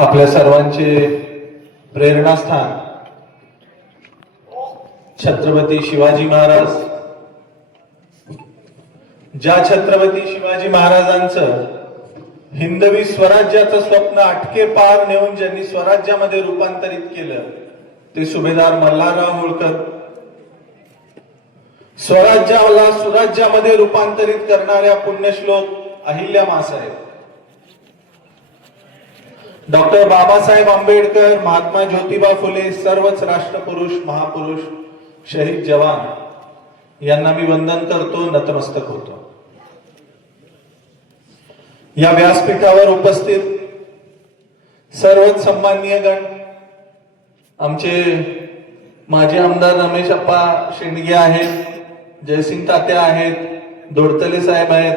आपल्या सर्वांचे प्रेरणास्थान छत्रपती शिवाजी महाराज। ज्या छत्रपती शिवाजी महाराजांचं हिंदवी स्वराज्याचं स्वप्न अटके पार नेऊन ज्यांनी स्वराज्यामध्ये रूपांतरित केलं ते सुभेदार मल्हारराव होळकर। स्वराज्याला सुराज्यामध्ये रूपांतरित करणाऱ्या पुण्यश्लोक अहिल्या मासाहेब, डॉक्टर बाबासाहेब आंबेडकर, महात्मा ज्योतिबा फुले, सर्वच राष्ट्रपुरुष, महापुरुष, शहीद जवान यांना मी वंदन करतो, नतमस्तक होतो। या व्यासपीठावर उपस्थित सर्वच सन्माननीय गण, आमचे माजी आमदार रमेश अप्पा शेंडगे आहेत, जयसिंग तात्या आहेत, दोडतले साहेब आहेत,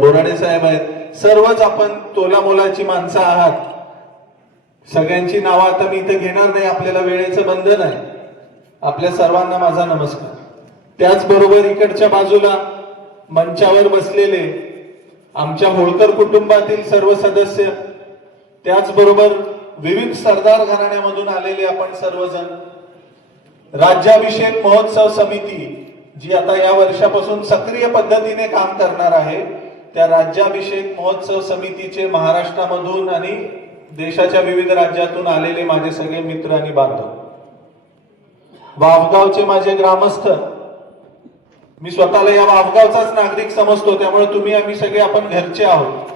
बोराडे साहेब आहेत, सर्वच आपण तोला मोलाची माणसं आहात। सगळ्यांची नावं आता मी इथे घेणार नाही, आपल्याला वेळेचं बंधन आहे। आपल्या सर्वांना माझा नमस्कार। त्याचबरोबर इकडच्या बाजूला मंचावर बसलेले आमच्या होळकर कुटुंबातील सर्व सदस्य, त्याचबरोबर विविध सरदार घराण्यामधून आलेले आपण सर्वजण, राज्याभिषेक महोत्सव समिती जी आता या वर्षापासून सक्रिय पद्धतीने काम करणार आहे, त्या राज्याभिषेक महोत्सव समितीचे महाराष्ट्रामधून आणि देशाच्या विविध राज्यातून आलेले माझे सगळे मित्र आणि बांधव, वावगावचे माझे ग्रामस्थ, मी स्वतःला या वावगावचाच नागरिक समजतो, त्यामुळे तुम्ही आम्ही सगळे आपण घरचे आहोत।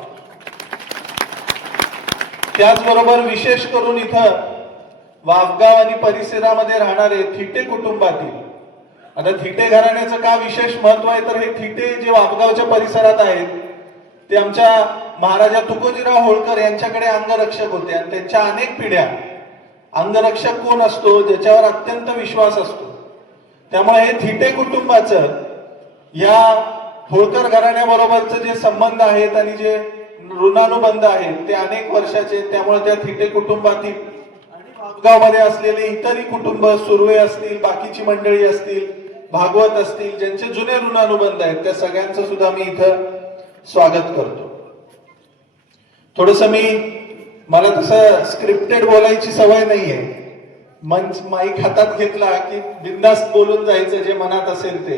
त्याचबरोबर विशेष करून इथं वावगाव आणि परिसरामध्ये राहणारे थिटे कुटुंबातील, आता थिटे घराण्याचं का विशेष महत्व आहे तर हे थिटे जे वावगावच्या परिसरात आहेत ते आमच्या महाराजा तुकोजीराव होळकर यांच्याकडे अंगरक्षक होते आणि त्यांच्या अनेक पिढ्या। अंगरक्षक कोण असतो? ज्याच्यावर अत्यंत विश्वास असतो। त्यामुळे हे थिटे कुटुंबाचं या होळकर घराण्याबरोबरचे जे संबंध आहेत आणि जे ऋणानुबंध आहेत ते अनेक वर्षाचे। त्यामुळे त्या थिटे कुटुंबातील आणि वावगावमध्ये असलेले इतरही कुटुंब, सुर्वे असतील, बाकीची मंडळी असतील, भागवत असतील, ज्यांचे जुने ऋणानुबंध आहेत, त्या सगळ्यांचं सुद्धा मी इथं स्वागत करतो। थोडस मला तसं स्क्रिप्टेड बोलायची सवय नाहीये, माईक हातात घेतला की बिनधास्त बोलून जायचं जे मनात असेल ते,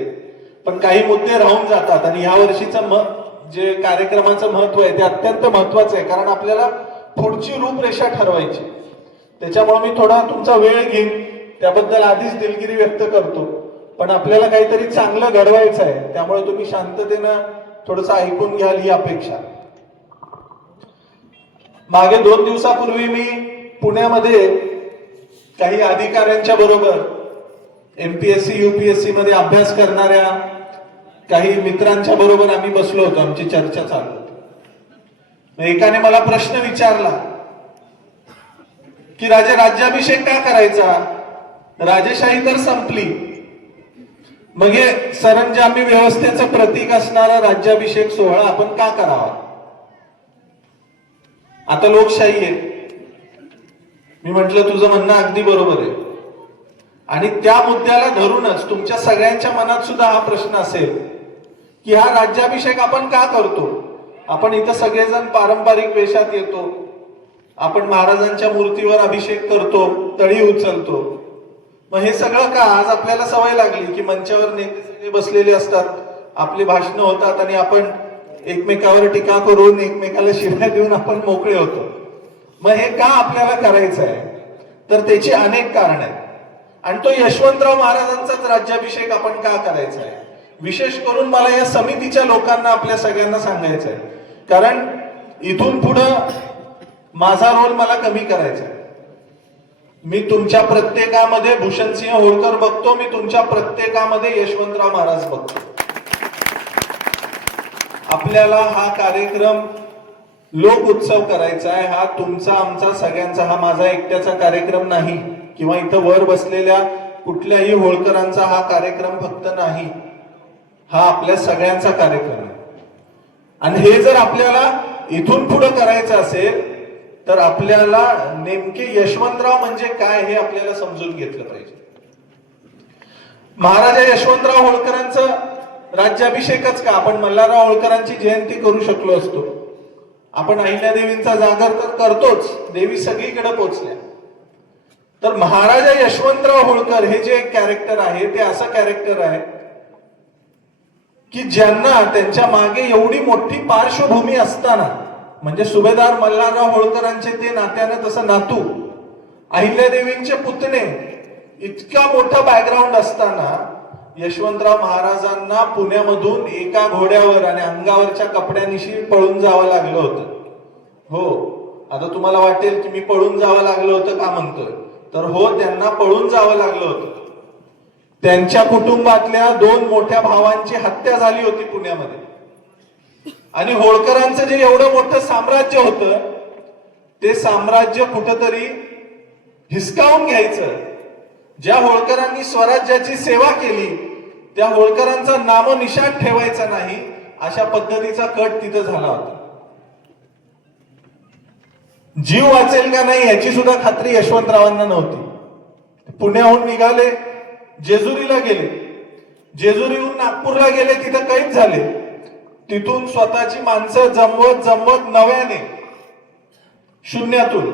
पण काही मुद्दे राहून जातात आणि ह्या वर्षीचं जे कार्यक्रमाचं महत्व आहे ते अत्यंत महत्वाचं आहे, कारण आपल्याला पुढची रूपरेषा ठरवायची। त्याच्यामुळे मी थोडा तुमचा वेळ घेईन, त्याबद्दल आधीच दिलगिरी व्यक्त करतो, पण आपल्याला काहीतरी चांगलं घडवायचं आहे, त्यामुळे तुम्ही शांततेनं थोडंसं ऐकून घ्याल ही अपेक्षा। मागे 2 दिवसापूर्वी मी पुण्यामध्ये काही अधिकाऱ्यांच्या बरोबर MPSC UPSC मध्ये अभ्यास करणाऱ्या काही मित्रांच्या बरोबर आम्ही बसलो होतो, आमची चर्चा चालू होती। एकाने मला प्रश्न विचारला की राज्याभिषेक का करायचा? राजेशाही तर संपली, मग हे सरंजामी व्यवस्थेचं प्रतीक असणारा राज्याभिषेक सोहळा आपण का करावा? आता लोकशाही आहे। मी म्हंटल तुझं म्हणणं अगदी बरोबर आहे, आणि त्या मुद्द्याला धरूनच तुमच्या सगळ्यांच्या मनात सुद्धा हा प्रश्न असेल की हा राज्याभिषेक आपण का करतो? आपण इथं सगळेजण पारंपरिक वेशात येतो, आपण महाराजांच्या मूर्तीवर अभिषेक करतो, तळी उचलतो, मग हे सगळं का? आज आपल्याला सवय लागली की मंचावर नेते सगळे बसलेले असतात, आपली भाषणं होतात आणि आपण एकमेकावर टीका करून एकमेकाला शिव्या देऊन आपण मोकळे होतो। मग हे का आपल्याला करायचं आहे? तर त्याची अनेक कारण आहेत, आणि तो यशवंतराव महाराजांचाच राज्याभिषेक आपण का करायचा आहे? विशेष करून मला या समितीच्या लोकांना, आपल्या सगळ्यांना सांगायचं आहे, कारण इथून पुढं माझा रोल मला कमी करायचा आहे। मी तुमच्या प्रत्येकामध्ये भूषणसिंह होळकर बघतो, मी तुमच्या प्रत्येकामध्ये यशवंतराव महाराज बघतो। आपल्याला हा कार्यक्रम लोक उत्सव करायचा आहे, हा तुमचा, आमचा, सगळ्यांचा, हा माझा एकट्याचा कार्यक्रम नाही, किंवा इथं वर बसलेल्या कुठल्याही होळकरांचा हा कार्यक्रम फक्त नाही, हा आपल्या सगळ्यांचा कार्यक्रम आहे। आणि हे जर आपल्याला इथून पुढे करायचं असेल तर आपल्याला नेमके यशवंतराव म्हणजे काय हे आपल्याला समजून घेतलं पाहिजे। महाराजा यशवंतराव होळकरांचं राज्याभिषेकच का? आपण मल्हारराव होळकरांची जयंती करू शकलो असतो, आपण अहिल्यादेवींचा जागर तर करतोच, देवी सगळीकडे पोचल्या. तर महाराजा यशवंतराव होळकर हे जे एक कॅरेक्टर आहे ते असं कॅरेक्टर आहे की ज्यांना त्यांच्या मागे एवढी मोठी पार्श्वभूमी असताना, म्हणजे सुभेदार मल्हारराव होळकरांचे ते नात्यानं तसं नातू, अहिल्यादेवींचे पुतणे, इतका मोठा बॅकग्राऊंड असताना यशवंतराव महाराजांना पुण्यामधून एका घोड्यावर आणि अंगावरच्या कपड्यानिशी पळून जावं लागलं होतं. हो, आता तुम्हाला वाटेल की मी पळून जावं लागलं होतं का म्हणतोय, तर हो, त्यांना पळून जावं लागलं होतं. त्यांच्या कुटुंबातल्या 2 मोठ्या भावांची हत्या झाली होती पुण्यामध्ये. आणि होळकरांचं जे एवढं मोठं साम्राज्य होतं ते साम्राज्य कुठंतरी हिसकावून घ्यायचं. ज्या होळकरांनी स्वराज्याची सेवा केली त्या होळकरांचा नामोनिशाण ठेवायचा नाही, अशा पद्धतीचा कट तिथं झाला होता. जीव वाचेल का नाही याची सुद्धा खात्री यशवंतरावांना नव्हती. पुण्याहून निघाले, जेजुरीला गेले, जेजुरीहून नागपूरला गेले, तिथं कैद झाले. तिथून स्वतःची माणसं जमवत जमवत नव्याने शून्यातून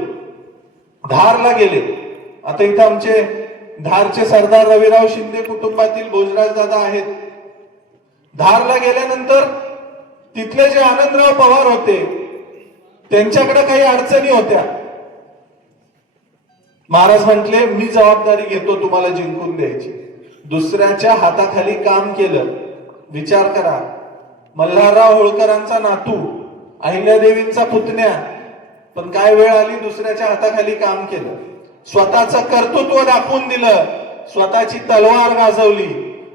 धारला गेले. आता इथं आमचे धारचे सरदार रविराव शिंदे कुटुंबातील भोजराज दादा आहेत. धारला गेल्यानंतर तिथले जे आनंदराव पवार होते त्यांच्याकडे काही अडचणी होत्या. महाराज म्हटले, मी जबाबदारी घेतो तुम्हाला जिंकून द्यायची. दुसऱ्याच्या हाताखाली काम केलं. विचार करा, मल्हारराव होळकरांचा नातू, अहिल्यादेवींचा पुतण्या, पण काय वेळ आली दुसऱ्याच्या हाताखाली काम केलं. स्वतःचं कर्तृत्व दाखवून दिलं, स्वतःची तलवार गाजवली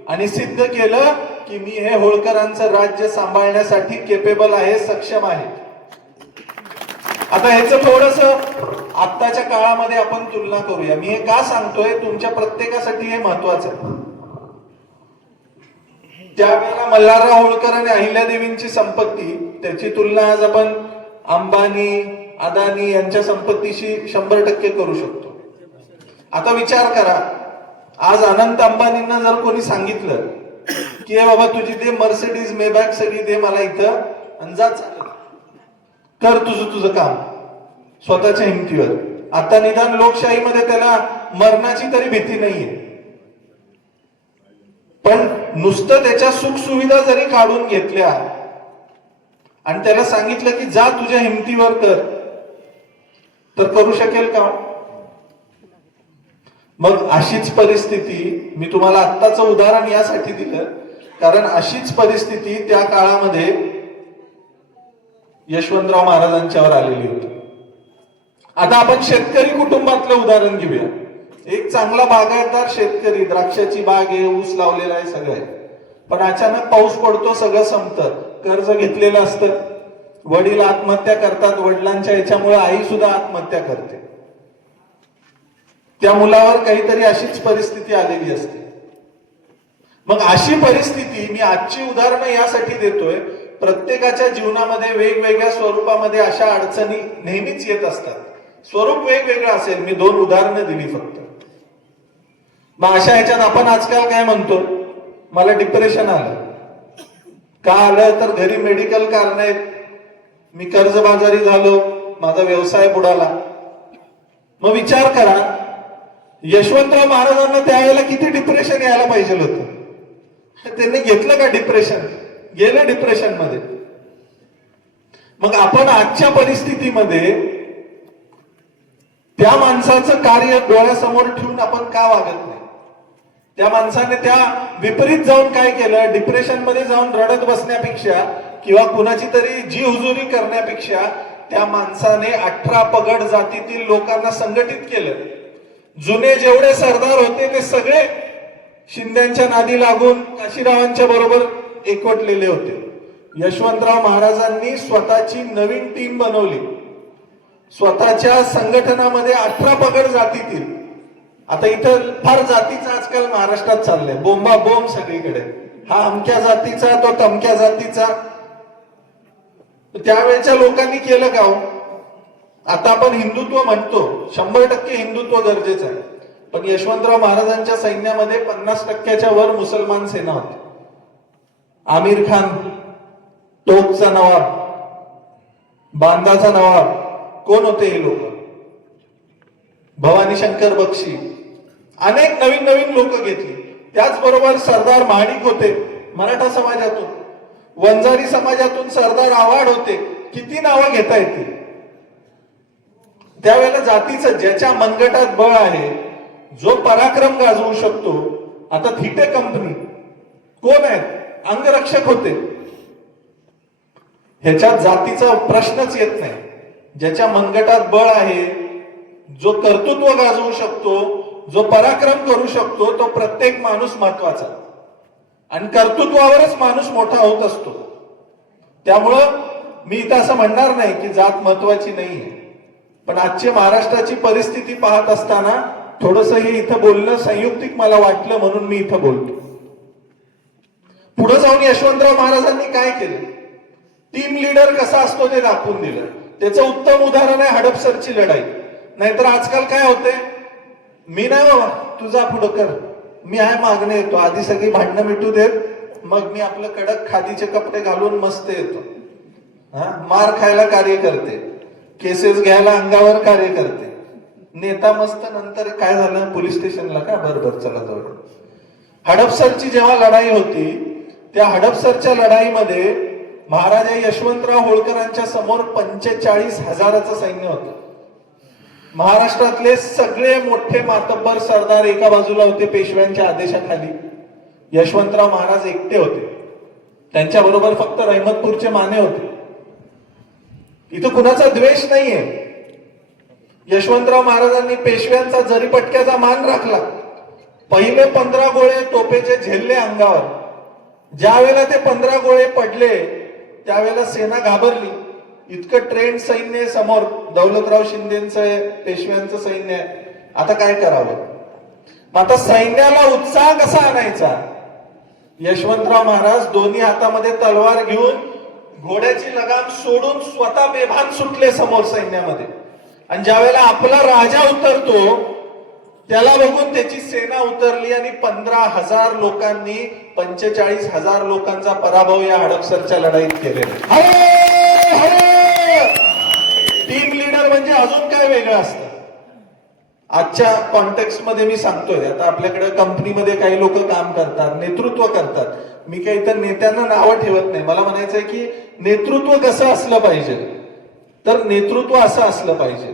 आणि सिद्ध केलं की मी हे होळकरांचं राज्य सांभाळण्यासाठी केपेबल आहे, सक्षम आहे. आता ह्याचं थोडस आत्ताच्या काळामध्ये आपण तुलना करूया. मी हे का सांगतोय, तुमच्या प्रत्येकासाठी हे महत्वाचं आहे. त्यावेळेला मल्हारराव होळकर आणि अहिल्यादेवींची संपत्ती, त्याची तुलना आज आपण अंबानी, अदानी यांच्या संपत्तीशी 100% करू शकतो. आता विचार करा, आज अनंत अंबानींना जर कोणी सांगितलं की हे बाबा तुझी दे मर्सिडीज मेबॅक सगळी दे मला इथं आणि जा कर तुझं काम स्वतःच्या हिमतीवर. आता निदान लोकशाहीमध्ये त्याला मरणाची तरी भीती नाहीये. पण नुसतं त्याच्या सुख सुविधा जरी काढून घेतल्या आणि त्याला सांगितलं की जा तुझ्या हिमतीवर कर, तर करू शकेल का? मग अशीच परिस्थिती, मी तुम्हाला आत्ताचं उदाहरण यासाठी दिलं कारण अशीच परिस्थिती त्या काळामध्ये यशवंतराव महाराजांच्यावर आलेली होती. आता आपण शेतकरी कुटुंबातलं उदाहरण घेऊया. एक चांगला बागायतदार शेतकरी, द्राक्षाची बाग आहे, ऊस लावलेला आहे, सगळं आहे. पण अचानक पाऊस पडतो, सगळं संपतं. कर्ज घेतलेलं असतं, वडील आत्महत्या करतात, वडिलांच्या याच्यामुळे आई सुद्धा आत्महत्या करते. त्या मुलावर काहीतरी अशीच परिस्थिती आलेली असते. मग अशी परिस्थिती मी आजची उदाहरणं यासाठी देतोय, प्रत्येकाच्या जीवनामध्ये वेगवेगळ्या स्वरूपामध्ये अशा अडचणी नेहमीच येत असतात. स्वरूप वेगवेगळं असेल, मी 2 उदाहरणं दिली फक्त. मग अशा ह्याच्यात आपण आजकाल काय म्हणतो, मला डिप्रेशन आलं. का आलं तर घरी मेडिकल कारण आहेत, मी कर्जबाजारी झालो, माझा व्यवसाय बुडाला. मग विचार करा, यशवंतराव महाराजांना त्यावेळेला किती डिप्रेशन यायला पाहिजे होतं. त्यांनी घेतलं का डिप्रेशन? गेलं डिप्रेशन मध्ये. मग आपण आजच्या परिस्थितीमध्ये त्या माणसाचं कार्य डोळ्यासमोर ठेवून आपण का वागत नाही? त्या माणसाने त्या विपरीत जाऊन काय केलं, डिप्रेशन मध्ये जाऊन रडत बसण्यापेक्षा किंवा कुणाची तरी जी हुजुरी करण्यापेक्षा त्या माणसाने 18 पगड जातीतील लोकांना संघटित केलं. जुने जेवढे सरदार होते ते सगळे शिंद्यांच्या नादी लागून काशीरावांच्या बरोबर एकवटलेले होते. यशवंतराव महाराजांनी स्वतःची नवीन टीम बनवली. स्वतःच्या संघटनामध्ये 18 पगड जातीतील, आता इथं फार जातीचा आजकाल महाराष्ट्रात चाललंय, बोंबा बोंब सगळीकडे, हा अमक्या जातीचा, तो तमक्या जातीचा. त्यावेळेच्या लोकांनी केलं का हो? आता आपण हिंदुत्व म्हणतो, 100% हिंदुत्व गरजेचं आहे, पण यशवंतराव महाराजांच्या सैन्यामध्ये 50%च्या वर मुसलमान सेना होती. आमिर खान, टोपचा नवाब, बांदाचा नवाब कोण होते हे लोक? भवानी शंकर बक्षी, अनेक नवीन नवीन लोक घेतली. त्याचबरोबर सरदार महाडिक होते मराठा समाजातून, वंजारी समाजातून सरदार आव्हाड होते. किती नावं घेता येतील. त्यावेळेला जातीचं ज्याच्या मनगटात बळ आहे, जो पराक्रम गाजवू शकतो. आता थिटे कंपनी कोण आहेत? अंगरक्षक होते. ह्याच्यात जातीचा प्रश्नच येत नाही. ज्याच्या मनगटात बळ आहे, जो कर्तृत्व गाजवू शकतो, जो पराक्रम करू शकतो, तो प्रत्येक माणूस महत्वाचा. आणि कर्तृत्वावरच माणूस मोठा होत असतो. त्यामुळं मी इथं असं म्हणणार नाही की जात महत्वाची नाहीये, पण आजची महाराष्ट्राची परिस्थिती पाहत असताना थोडस हे इथं बोलणं संयुक्तिक मला वाटलं, म्हणून मी इथं बोलतो. पुढे जाऊन यशवंतराव महाराजांनी काय केलं? टीम लीडर कसा असतो ते दाखवून दिलं. त्याचं उत्तम उदाहरण आहे हडपसरची लढाई. नाहीतर आजकाल काय होते, मी नाही बाबा तुझा पुढं कर, मी आहे मागणे येतो, आधी सगळी भांडणं मिटू देत, मग मी आपलं कडक खादीचे कपडे घालून मस्त येतो. मार खायला कार्य करते, केसेस घ्यायला अंगावर कार्य करते. नेता मस्त, नंतर काय झालं, पोलीस स्टेशनला का, बरोबर चला जाऊ. हडपसरची जेव्हा लढाई होती, त्या हडपसरच्या लढाईमध्ये महाराजा यशवंतराव होळकरांच्या समोर 45,000चं सैन्य होतं. महाराष्ट्रातले सगळे मोठे मातब्बर सरदार एका बाजूला होते पेशव्यांच्या आदेशाखाली. यशवंतराव महाराज एकटे होते. त्यांच्या बरोबर फक्त रहमतपूरचे माने होते. इथं कुणाचा द्वेष नाहीये. यशवंतराव महाराजांनी पेशव्यांचा जरीपटक्याचा मान राखला. पहिले 15 गोळे तोफेचे झेलले अंगावर. ज्या वेळेला ते 15 गोळे पडले, त्यावेळेला सेना घाबरली. इतकं ट्रेंड सैन्य समोर, दौलतराव शिंदेचं पेशव्यांचं सैन्य आहे. आता काय करावं? आता सैन्याला उत्साह कसा आणायचा? यशवंतराव महाराज दोन्ही हातामध्ये तलवार घेऊन घोड्याची लगाम सोडून स्वतः बेभान सुटले समोर सैन्यामध्ये. आणि ज्या वेळेला आपला राजा उतरतो, त्याला बघून त्याची सेना उतरली आणि 15,000 लोकांनी 45,000 लोकांचा पराभव या हडपसरच्या लढाईत केलेला. टीम लीडर म्हणजे अजून काय वेगळं असतं. आजच्या कॉन्टेक्स्ट मध्ये मी सांगतोय, आता आपल्याकडे कंपनीमध्ये काही लोक काम करतात, नेतृत्व करतात. मी काही तर नेत्यांना नावं ठेवत नाही. मला म्हणायचंय की नेतृत्व कसं असलं पाहिजे, तर नेतृत्व असं असलं पाहिजे.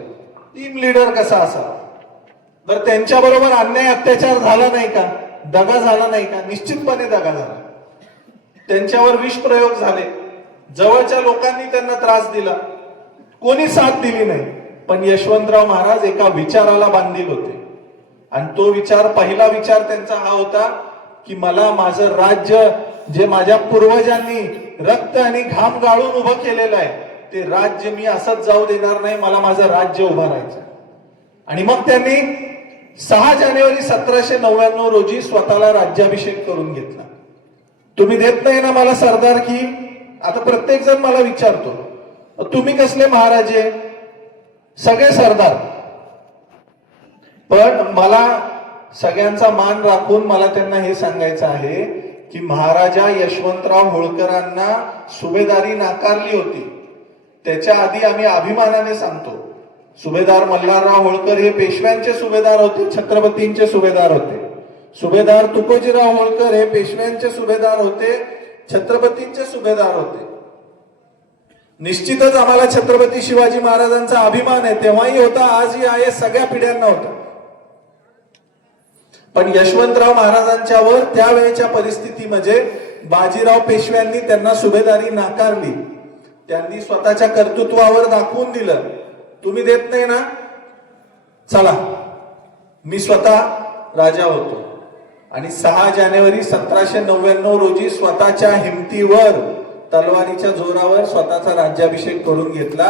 टीम लीडर कसा असावा? तर त्यांच्या बरोबर अन्याय अत्याचार झाला नाही का? दगा झाला नाही का? निश्चितपणे दगा झाला. त्यांच्यावर विष प्रयोग झाले. जवळच्या लोकांनी त्यांना त्रास दिला. कोणी साथ दिली नाही. पण यशवंतराव महाराज एका विचाराला बांधील होते. आणि तो विचार, पहिला विचार त्यांचा हा होता की मला माझं राज्य, जे माझ्या पूर्वजांनी रक्त आणि घाम गाळून उभं केलेलं आहे, ते राज्य मी असंच जाऊ देणार नाही. मला माझं राज्य उभं राहायचं. आणि मग त्यांनी 6 जानेवारी 1799 रोजी स्वतःला राज्याभिषेक करून घेतला. तुम्ही देत नाही ना मला सरदारकी? आता प्रत्येक जण मला विचारतो, तुम्ही कसले महाराजे? सगळे सरदार. पण मला सगळ्यांचा मान राखून मला त्यांना हे सांगायचं आहे की महाराजा यशवंतराव होळकरांना सुभेदारी नाकारली होती. त्याच्या आधी आम्ही अभिमानाने सांगतो, सुभेदार मल्हारराव होळकर हे पेशव्यांचे सुभेदार होते, छत्रपतींचे सुभेदार होते. सुभेदार तुकोजीराव होळकर हे पेशव्यांचे सुभेदार होते, छत्रपतींचे सुभेदार होते. निश्चितच आम्हाला छत्रपती शिवाजी महाराजांचा अभिमान आहे. तेव्हाही होता, आजही आहे, सगळ्या पिढ्यांना होता. पण यशवंतराव महाराजांच्यावर त्यावेळेच्या परिस्थितीमध्ये बाजीराव पेशव्यांनी त्यांना सुभेदारी नाकारली. त्यांनी स्वतःच्या कर्तृत्वावर दाखवून दिलं, तुम्ही देत नाही ना, चला मी स्वतः राजा होतो. आणि 6 जानेवारी 1799 रोजी स्वतःच्या हिमतीवर, तलवारीच्या जोरावर स्वतःचा राज्याभिषेक करून घेतला.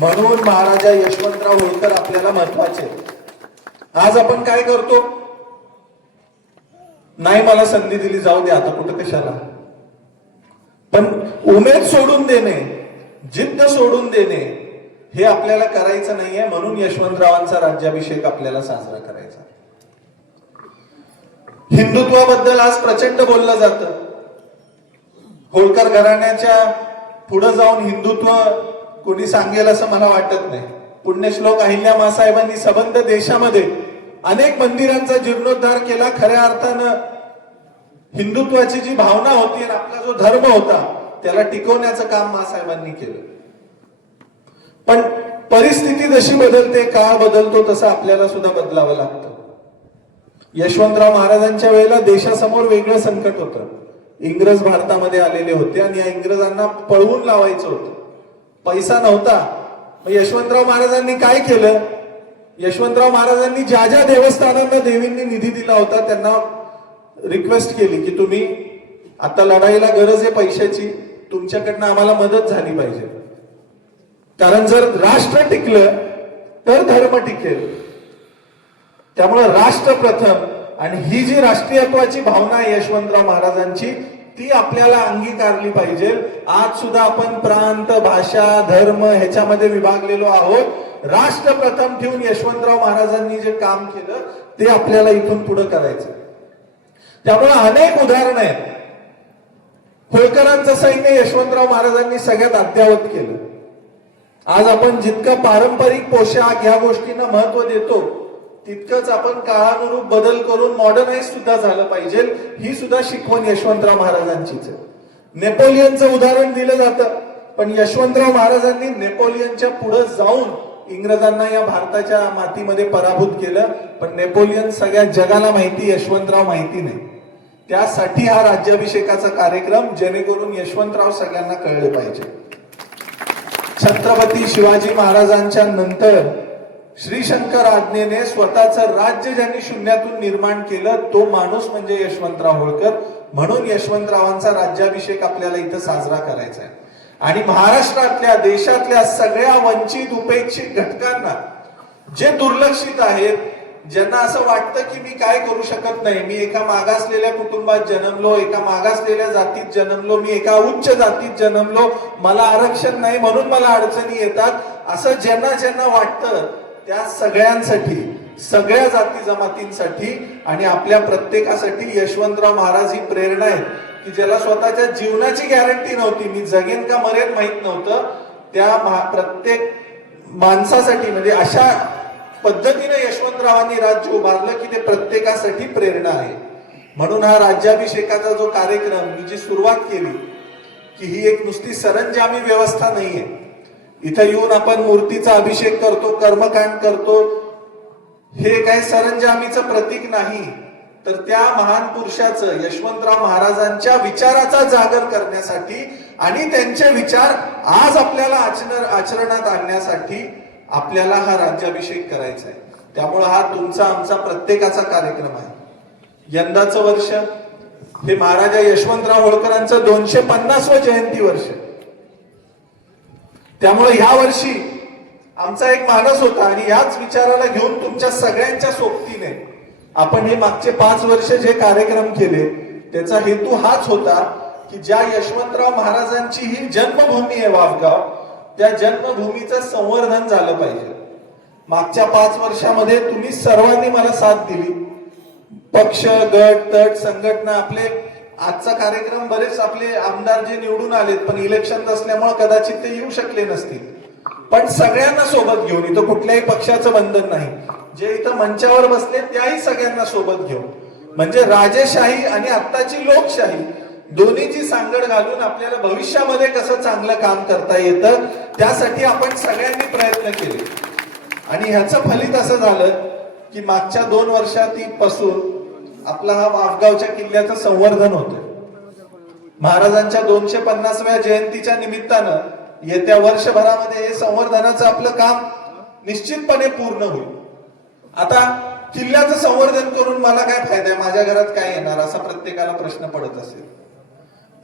म्हणून महाराजा यशवंतराव होळकर आपल्याला महत्वाचे. आज आपण काय करतो? नाही मला संधी दिली, जाऊ दे आता, कुठं कशाला. पण उमेद सोडून देणे, जिद्द सोडून देणे, हे आपल्याला करायचं नाहीये. म्हणून यशवंतरावांचा राज्याभिषेक आपल्याला साजरा करायचा. हिंदुत्वाबद्दल आज प्रचंड बोललं जातं. होळकर घराण्याच्या पुढे जाऊन हिंदुत्व कोणी सांगेल असं मला वाटत नाही. पुण्यश्लोक अहिल्यामाँ साहेबांनी संबंध देशामध्ये अनेक मंदिरांचा जीर्णोद्धार केला. खऱ्या अर्थानं हिंदुत्वाची जी भावना होती आणि आपला जो धर्म होता त्याला टिकवण्याचं काम माँसाहेबांनी केलं. पण परिस्थिती जशी बदलते, काळ बदलतो, तसं आपल्याला सुद्धा बदलावं लागतं. यशवंतराव महाराजांच्या वेळेला देशासमोर वेगळं संकट होतं. इंग्रज भारतामध्ये आलेले होते आणि या इंग्रजांना पळवून लावायचं होतं. पैसा नव्हता. मग यशवंतराव महाराजांनी काय केलं? यशवंतराव महाराजांनी ज्या ज्या देवस्थानांना देवींनी निधी दिला होता त्यांना रिक्वेस्ट केली की तुम्ही आता लढाईला गरज आहे पैशाची, तुमच्याकडनं आम्हाला मदत झाली पाहिजे. कारण जर राष्ट्र टिकलं तर धर्म टिकेल. त्यामुळे राष्ट्र प्रथम, आणि ही जी राष्ट्रीयत्वाची भावना आहे यशवंतराव महाराजांची, ती आपल्याला अंगीकारली पाहिजे. आज सुद्धा आपण प्रांत, भाषा, धर्म ह्याच्यामध्ये विभागलेलो आहोत. राष्ट्र प्रथम ठेवून यशवंतराव महाराजांनी जे काम केलं ते आपल्याला इथून पुढे करायचं. त्यामुळे अनेक उदाहरणं आहेत. होळकरांचं सैन्य यशवंतराव महाराजांनी सगळ्यात अद्यावत केलं. आज आपण जितकं पारंपरिक पोशाख या गोष्टींना महत्व देतो तितकंच आपण काळानुरूप बदल करून मॉडर्नाइज सुद्धा झालं पाहिजे. ही सुद्धा शिकवण यशवंतराव महाराजांचीच आहे. नेपोलियनचं उदाहरण दिलं जातं, पण यशवंतराव महाराजांनी नेपोलियनच्या पुढे जाऊन इंग्रजांना या भारताच्या मातीमध्ये पराभूत केलं. पण नेपोलियन सगळ्या जगाला माहिती, यशवंतराव माहिती नाही. त्यासाठी हा राज्याभिषेकाचा कार्यक्रम, जेणेकरून यशवंतराव सगळ्यांना कळले पाहिजे. छत्रपती शिवाजी महाराजांच्या नंतर श्रीशंकर आज्ञेने स्वतःचं राज्य ज्यांनी शून्यातून निर्माण केलं तो माणूस म्हणजे यशवंतराव होळकर. म्हणून यशवंतरावांचा राज्याभिषेक आपल्याला इथं साजरा करायचा आहे. आणि महाराष्ट्रातल्या, देशातल्या सगळ्या वंचित उपेक्षित घटकांना, जे दुर्लक्षित आहेत, ज्यांना असं वाटतं की मी काय करू शकत नाही, मी एका मागासलेल्या कुटुंबात जन्मलो, एका मागासलेल्या जातीत जन्मलो, मी एका उच्च जातीत जन्मलो, मला आरक्षण नाही म्हणून मला अडचणी येतात, असं ज्यांना ज्यांना वाटतं त्या सगळ्यांसाठी, सगळ्या जाती जमातींसाठी आणि आपल्या प्रत्येकासाठी यशवंतराव महाराज ही प्रेरणा आहे की ज्याला स्वतःच्या जीवनाची गॅरंटी नव्हती, मी जगेन का मरेन माहित नव्हतं, त्या प्रत्येक माणसासाठी म्हणजे अशा पद्धतीने यशवंतरावांनी राज्य उभारलं की ते प्रत्येकासाठी प्रेरणा आहे. म्हणून हा राज्याभिषेकाचा जो कार्यक्रम मी जी सुरुवात केली की ही एक नुसती सरंजामी व्यवस्था नाहीये. इथं येऊन आपण मूर्तीचा अभिषेक करतो, कर्मकांड करतो, हे काय सरंजामीचं प्रतीक नाही, तर त्या महान पुरुषाचं, यशवंतराव महाराजांच्या विचाराचा जागर करण्यासाठी आणि त्यांचे विचार आज आपल्याला आचरणात आणण्यासाठी आपल्याला हा राज्याभिषेक करायचा आहे. त्यामुळे हा तुमचा, आमचा, प्रत्येकाचा कार्यक्रम आहे. यंदाचं वर्ष हे महाराजा यशवंतराव होळकरांचं 250वं जयंती वर्ष. त्यामुळे ह्या वर्षी आमचा एक मानस होता आणि याच विचाराला घेऊन तुमच्या सगळ्यांच्या सोबतीने आपण हे मागचे 5 वर्ष जे कार्यक्रम केले त्याचा हेतू हाच होता की ज्या यशवंतराव महाराजांची ही जन्मभूमी आहे वाफगाव, त्या जन्मभूमीचं संवर्धन झालं पाहिजे. मागच्या 5 वर्षामध्ये तुम्ही सर्वांनी मला साथ दिली. पक्ष, गट, तट, संघटना, आपले आजचा कार्यक्रम बरेच आपले आमदार जे निवडून आलेत पण इलेक्शन नसल्यामुळे कदाचित ते येऊ शकले नसतील, पण सगळ्यांना सोबत घेऊन, इथं कुठल्याही पक्षाचं बंधन नाही, जे इथं मंचावर बसले त्याही सगळ्यांना सोबत घेऊन, म्हणजे राजेशाही आणि आत्ताची लोकशाही दोन्हीची सांगड घालून आपल्याला भविष्यामध्ये कसं चांगलं काम करता येतं त्यासाठी आपण सगळ्यांनी प्रयत्न केले. आणि ह्याचं फलित असं झालं की मागच्या 2 वर्षापासून आपला हा वाफगावच्या किल्ल्याचं संवर्धन होतं. महाराजांच्या 250व्या जयंतीच्या निमित्तानं येत्या वर्षभरामध्ये हे संवर्धनाचं आपलं काम निश्चितपणे पूर्ण होईल. आता किल्ल्याचं संवर्धन करून मला काय फायदा आहे, माझ्या घरात काय येणार, असा प्रत्येकाला प्रश्न पडत असेल.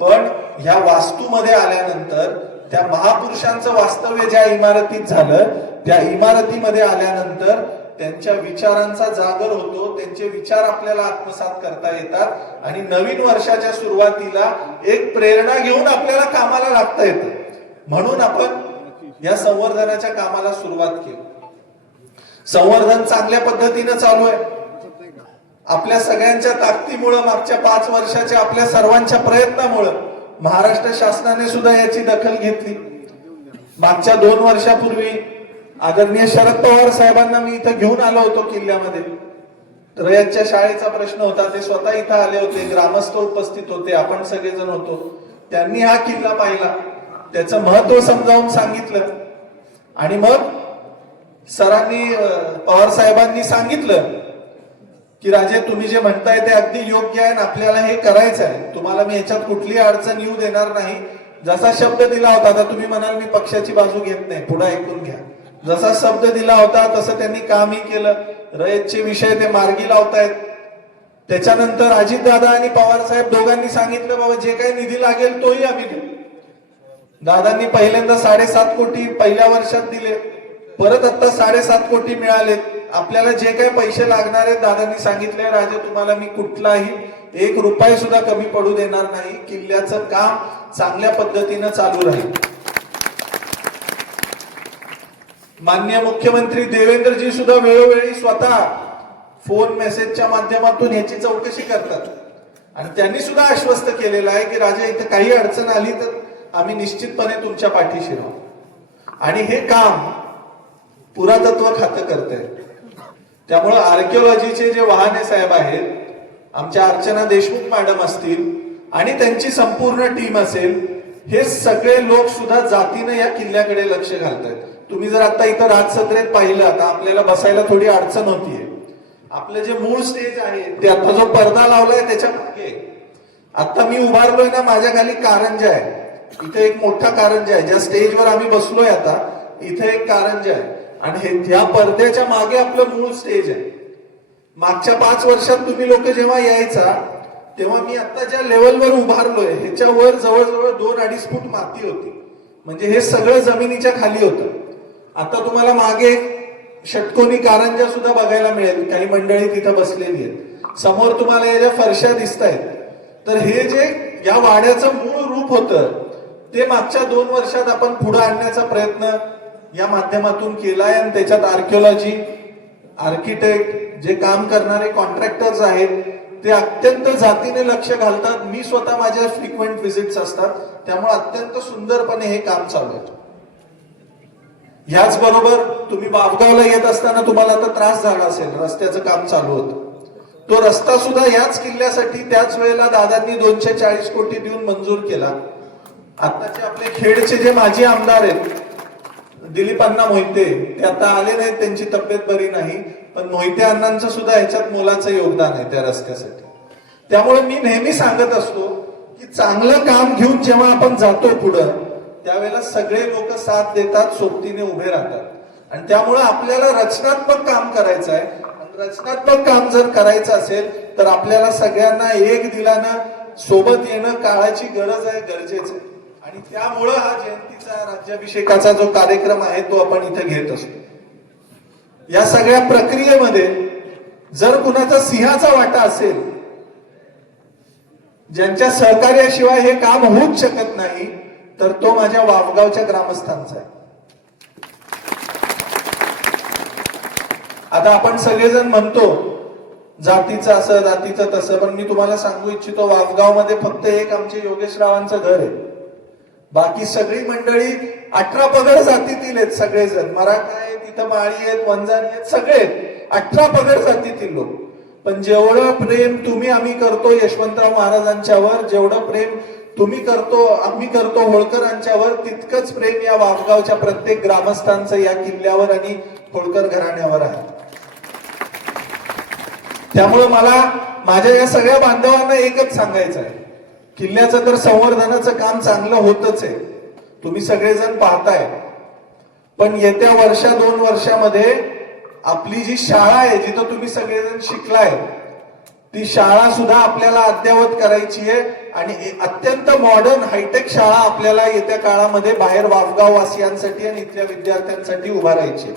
पण ह्या वास्तूमध्ये आल्यानंतर, त्या महापुरुषांचं वास्तव्य ज्या इमारतीत झालं त्या इमारतीमध्ये आल्यानंतर त्यांच्या विचारांचा जागर होतो, त्यांचे विचार आपल्याला आत्मसात करता येतात आणि नवीन वर्षाच्या सुरुवातीला एक प्रेरणा घेऊन आपल्याला कामाला लागता येतं. म्हणून आपण या संवर्धनाच्या कामाला सुरुवात केली. संवर्धन चांगल्या पद्धतीने चालू आहे. आपल्या सगळ्यांच्या ताकदीमुळे, मागच्या 5 वर्षाच्या आपल्या सर्वांच्या प्रयत्नामुळे महाराष्ट्र शासनाने सुद्धा याची दखल घेतली. मागच्या 2 वर्षापूर्वी आदरणीय शरद पवार साहेबांना मी इथं घेऊन आलो होतो किल्ल्यामध्ये. रयतच्या शाळेचा प्रश्न होता, ते स्वतः इथं आले होते, ग्रामस्थ उपस्थित होते, आपण सगळेजण होतो. त्यांनी हा किल्ला पाहिला, त्याचं महत्व समजावून सांगितलं आणि मग सरांनी पवार साहेबांनी सांगितलं की राजे तुम्ही जे म्हणताय ते अगदी योग्य आहे, आपल्याला हे करायचं आहे, तुम्हाला मी याच्यात कुठली अडचण येऊ देणार नाही. जसा शब्द दिला होता, आता तुम्ही म्हणाल मी पक्षाची बाजू घेत नाही, पुढे ऐकून घ्या. जसा शब्द दिला होता तसं त्यांनी कामही केलं. रयतचे विषय ते मार्गी लावतायत. त्याच्यानंतर अजितदादा आणि पवार साहेब दोघांनी सांगितलं बाबा जे काही निधी लागेल तोही आम्ही देऊ. दादांनी पहिल्यांदा 7.5 कोटी पहिल्या वर्षात दिले, परत आता 7.5 कोटी मिळाले. आपल्याला जे काही पैसे लागणार आहेत दादांनी सांगितले राजे तुम्हाला मी कुठलाही 1 रुपया सुद्धा कमी पडू देणार नाही. किल्ल्याचं काम चांगल्या पद्धतीनं चालू राहील. माननीय मुख्यमंत्री देवेंद्रजी सुद्धा वेळोवेळी स्वतः फोन मेसेजच्या माध्यमातून याची चौकशी करतात आणि त्यांनी सुद्धा आश्वस्त केलेलं आहे की राजा इथे काही अडचण आली तर आम्ही निश्चितपणे तुमच्या पाठीशी राहू. आणि हे काम पुरातत्व खातं करतंय. त्यामुळे आर्किओलॉजीचे जे वहाने साहेब आहेत, आमच्या अर्चना देशमुख मॅडम असतील आणि त्यांची संपूर्ण टीम असेल, हे सगळे लोक सुद्धा जातीनं या किल्ल्याकडे लक्ष घालतायत. तुम्ही जर आता इथं राजसत्रेत पाहिलं, आता आपल्याला बसायला थोडी अडचण होतीये. आपलं जे मूळ स्टेज आहे ते आता जो पडदा लावलाय त्याच्या मागे आता मी उभारलोय ना, माझ्या खाली कारंजा आहे. इथे एक मोठा कारंजा आहे, ज्या स्टेजवर आम्ही बसलोय आता इथे एक कारंजा आहे आणि ह्या पडद्याच्या मागे आपलं मूळ स्टेज आहे. मागच्या 5 वर्षात तुम्ही लोक जेव्हा यायचा तेव्हा मी आता ज्या लेवलवर उभारलोय ह्याच्यावर जवळजवळ 2-2.5 फूट माती होती. म्हणजे हे सगळं जमिनीच्या खाली होतं. आता तुम्हाला मागे षटकोनी कारंजा सुद्धा बघायला मिळेल. काही मंडळी तिथं बसलेली आहेत. समोर तुम्हाला या ज्या फरशा दिसत आहेत, तर हे जे या वाड्याचं मूळ रूप होतं ते मागच्या 2 वर्षात आपण पुढे आणण्याचा प्रयत्न या माध्यमातून केलाय. आणि त्याच्यात आर्किओलॉजी, आर्किटेक्ट, जे काम करणारे कॉन्ट्रॅक्टर्स आहेत ते अत्यंत जातीने लक्ष घालतात. मी स्वतः माझ्या फ्रिक्वेंट व्हिजिट्स असतात, त्यामुळे अत्यंत सुंदरपणे हे काम चालू आहे. ह्याच बरोबर तुम्ही वावगावला येत असताना तुम्हाला तर त्रास झाला असेल, रस्त्याचं काम चालू होतं. तो रस्ता सुद्धा याच किल्ल्यासाठी त्याच वेळेला दादांनी 240 कोटी देऊन मंजूर केला. आताचे आपले खेडचे जे माजी आमदार आहेत दिलीप अण्णा मोहिते, ते आता आले नाहीत, त्यांची तब्येत बरी नाही, पण मोहिते अण्णांचं सुद्धा ह्याच्यात मोलाचं योगदान आहे त्या रस्त्यासाठी. त्यामुळे मी नेहमी सांगत असतो की चांगलं काम घेऊन जेव्हा आपण जातो पुढं त्यावेळेला सगळे लोक साथ देतात, सोबतीने उभे राहतात. आणि त्यामुळे आपल्याला रचनात्मक काम करायचं आहे. रचनात्मक काम जर करायचं असेल तर आपल्याला सगळ्यांना एक दिलानं सोबत येणं काळाची गरज आहे, गरजेचं आहे. आणि त्यामुळं हा जयंतीचा राज्याभिषेकाचा जो कार्यक्रम आहे तो आपण इथे घेत असतो. या सगळ्या प्रक्रियेमध्ये जर कुणाचा सिंहाचा वाटा असेल, ज्यांच्या सहकार्याशिवाय हे काम होऊच शकत नाही, तर तो माझ्या वावगावच्या ग्रामस्थांचा आहे. आता आपण सगळेजण म्हणतो जातीचं असं जातीचं तसं, पण मी तुम्हाला सांगू इच्छितो वावगाव मध्ये फक्त एक आमचे योगेश रावांचं घर आहे. बाकी सगळी मंडळी 18 पगड जातीतील आहेत. सगळेजण मराठा आहेत, इथं माळी आहेत, वंजारी आहेत, सगळे 18 पगड जातीतील लोक. पण जेवढं प्रेम तुम्ही आम्ही करतो यशवंतराव महाराजांच्यावर, जेवढं प्रेम तुम्ही करतो आम्ही करतो होळकरांच्यावर, तितकंच प्रेम या वावगावच्या प्रत्येक ग्रामस्थांचं या किल्ल्यावर आणि होळकर घराण्यावर आहे. त्यामुळे मला माझ्या या सगळ्या बांधवांना एकच सांगायचं आहे, किल्ल्याचं तर संवर्धनाचं काम चांगलं होतच आहे, तुम्ही सगळेजण पाहताय. पण येत्या 1-2 वर्षामध्ये आपली जी शाळा आहे, जिथं तुम्ही सगळेजण शिकलाय, ती शाळा सुद्धा आपल्याला अद्ययावत करायची आहे. आणि अत्यंत मॉडर्न हायटेक शाळा आपल्याला येत्या काळामध्ये बाहेर वावगाव वासियांसाठी आणि इथल्या विद्यार्थ्यांसाठी उभारायची.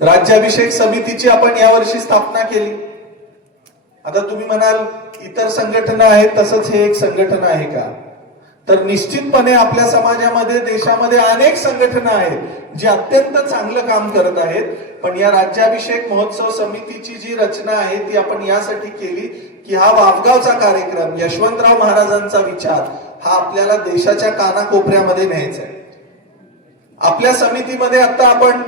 राज्याभिषेक समितीची आपण यावर्षी स्थापना केली. आता तुम्ही म्हणाल इतर संघटना आहेत तसंच हे एक संघटना आहे का? तर निश्चितपणे आपल्या समाजामध्ये, देशामध्ये अनेक संघटना आहेत जी अत्यंत चांगलं काम करत आहेत. पण या राज्याभिषेक महोत्सव समितीची जी रचना आहे ती आपण यासाठी केली की हा वावगावचा कार्यक्रम, यशवंतराव महाराजांचा विचार हा आपल्याला देशाच्या कानाकोपऱ्यामध्ये न्यायचा आहे. आपल्या समितीमध्ये आता आपण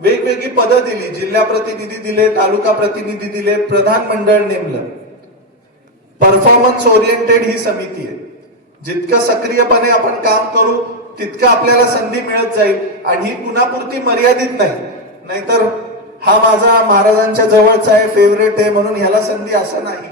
वेगवेगळी पदं दिली, जिल्हा प्रतिनिधी दिले, तालुका प्रतिनिधी दिले, प्रधान मंडळ नेमलं. परफॉर्मन्स ओरिएंटेड ही समिती आहे. जितकं सक्रियपणे आपण काम करू तितकं आपल्याला संधी मिळत जाईल. आणि ही गुणापुरती मर्यादित नाही, नाहीतर हा माझा महाराजांच्या जवळचा आहे, फेवरेट आहे म्हणून ह्याला संधी असं नाही.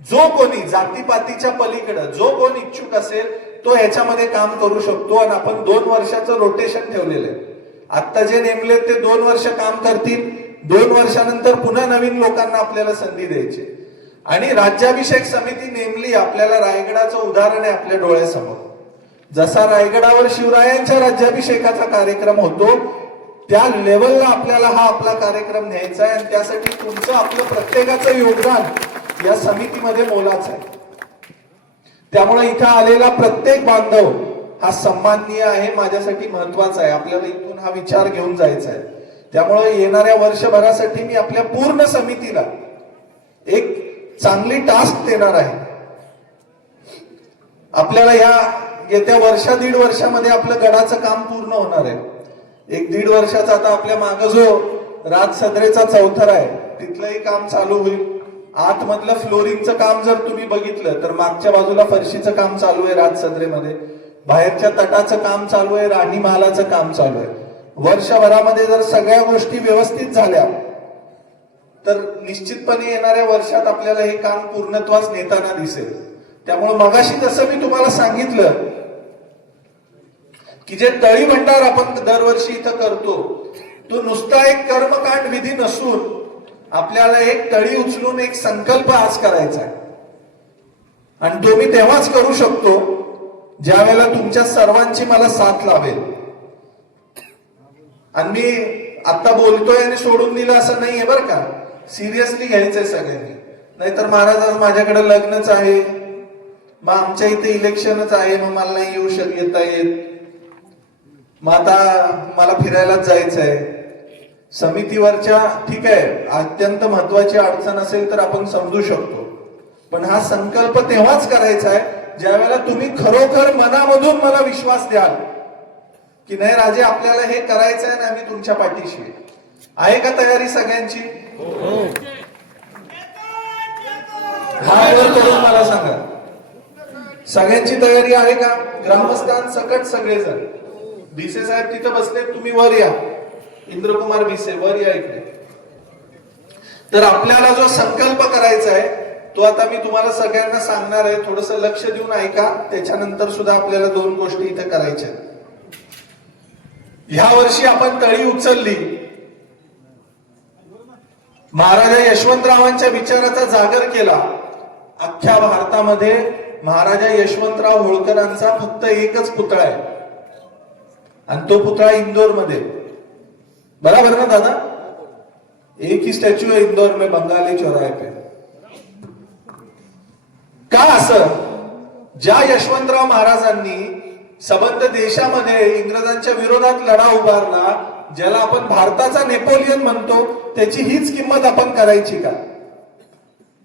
जो कोणी जातीपातीच्या पलीकडे जो कोण इच्छुक असेल तो ह्याच्यामध्ये काम करू शकतो. आणि आपण 2 वर्षाचं रोटेशन ठेवलेलं आहे. आता जे नेमले ते 2 वर्ष काम करतील, 2 वर्षानंतर पुन्हा नवीन लोकांना आपल्याला संधी द्यायची. आणि राज्याभिषेक समिती नेमली, आपल्याला रायगडाचं उदाहरण आहे आपल्या डोळ्यासमोर. जसा रायगडावर शिवरायांच्या राज्याभिषेकाचा कार्यक्रम होतो त्या लेवलला आपल्याला हा आपला कार्यक्रम न्यायचा आहे. आणि त्यासाठी तुमचं आपलं प्रत्येकाचं योगदान या समितीमध्ये मोलाचं आहे. त्यामुळे इथं आलेला प्रत्येक बांधव हा सन्माननीय आहे, माझ्यासाठी महत्वाचा आहे. आपल्याला इथून हा विचार घेऊन जायचा आहे. त्यामुळे येणाऱ्या वर्षभरासाठी मी आपल्या पूर्ण समितीला एक चांगली टास्क देणार आहे. आपल्याला या येत्या वर्षा 1.5 वर्षामध्ये आपलं गडाचं काम पूर्ण होणार आहे. 1-1.5 वर्षाचा आता आपल्या मागे जो राजसदरेचा चौथरा आहे तिथलंही काम चालू होईल. आतमधलं फ्लोरिंगचं काम जर तुम्ही बघितलं तर मागच्या बाजूला फरशीचं काम चालू आहे राजसदरेमध्ये. बाहेरच्या तटाचं काम चालू आहे, राणी महालाचं काम चालू आहे. वर्षभरामध्ये जर सगळ्या गोष्टी व्यवस्थित झाल्या तर निश्चितपणे येणाऱ्या वर्षात आपल्याला हे काम पूर्णत्वास नेताना दिसेल. त्यामुळे मगाशी जसं मी तुम्हाला सांगितलं की जे तळी भंडार आपण दरवर्षी इथं करतो तो नुसता एक कर्मकांड विधी नसून आपल्याला एक तळी उचलून एक संकल्प आज करायचा आहे. आणि तो मी तेव्हाच करू शकतो ज्या वेळेला तुमच्या सर्वांची मला साथ लावेल. आणि मी आता बोलतोय आणि सोडून दिलं असं नाहीये बरं का, सिरियसली घ्यायचंय सगळ्यांनी. नाहीतर महाराज आज माझ्याकडे लग्नच आहे, मग आमच्या इथे इलेक्शनच आहे, मग मला नाही येऊ येता येत, मग आता मला फिरायलाच जायचंय. समितीवरच्या ठीक आहे अत्यंत महत्वाची अडचण असेल तर आपण समजू शकतो, पण हा संकल्प तेव्हाच करायचा आहे ज्या वेळेला तुम्ही खरोखर मनामधून मला विश्वास द्याल की नाही राजे आपल्याला हे करायचं आहे ना, आम्ही तुमच्या पाठीशी आहे. का तयारी सगळ्यांची? हा वर करून मला सांगा, सगळ्यांची तयारी आहे का? ग्रामस्थान सकट सगळेजण. भिसे साहेब तिथं बसले, तुम्ही वर या. इंद्रकुमार भिसे वर या इकडे. तर आपल्याला जो संकल्प करायचा आहे तो आता मी तुम्हाला सगळ्यांना सांगणार आहे. थोडस लक्ष देऊन ऐका, त्याच्यानंतर सुद्धा आपल्याला 2 गोष्टी इथं करायच्या. ह्या वर्षी आपण तळी उचलली. महाराजा यशवंतरावांच्या विचाराचा जागर केला. अख्ख्या भारतामध्ये महाराजा यशवंतराव होळकरांचा फक्त एकच पुतळा आहे आणि तो पुतळा इंदोर मध्ये. बराबर ना दादा? एक ही स्टॅच्यू है इंदौर में बंगाली चौराहे पे. का असं? ज्या यशवंतराव महाराजांनी सबंध देशामध्ये इंग्रजांच्या विरोधात लढा उभारला, ज्याला आपण भारताचा नेपोलियन म्हणतो, त्याची हीच किंमत आपण करायची का?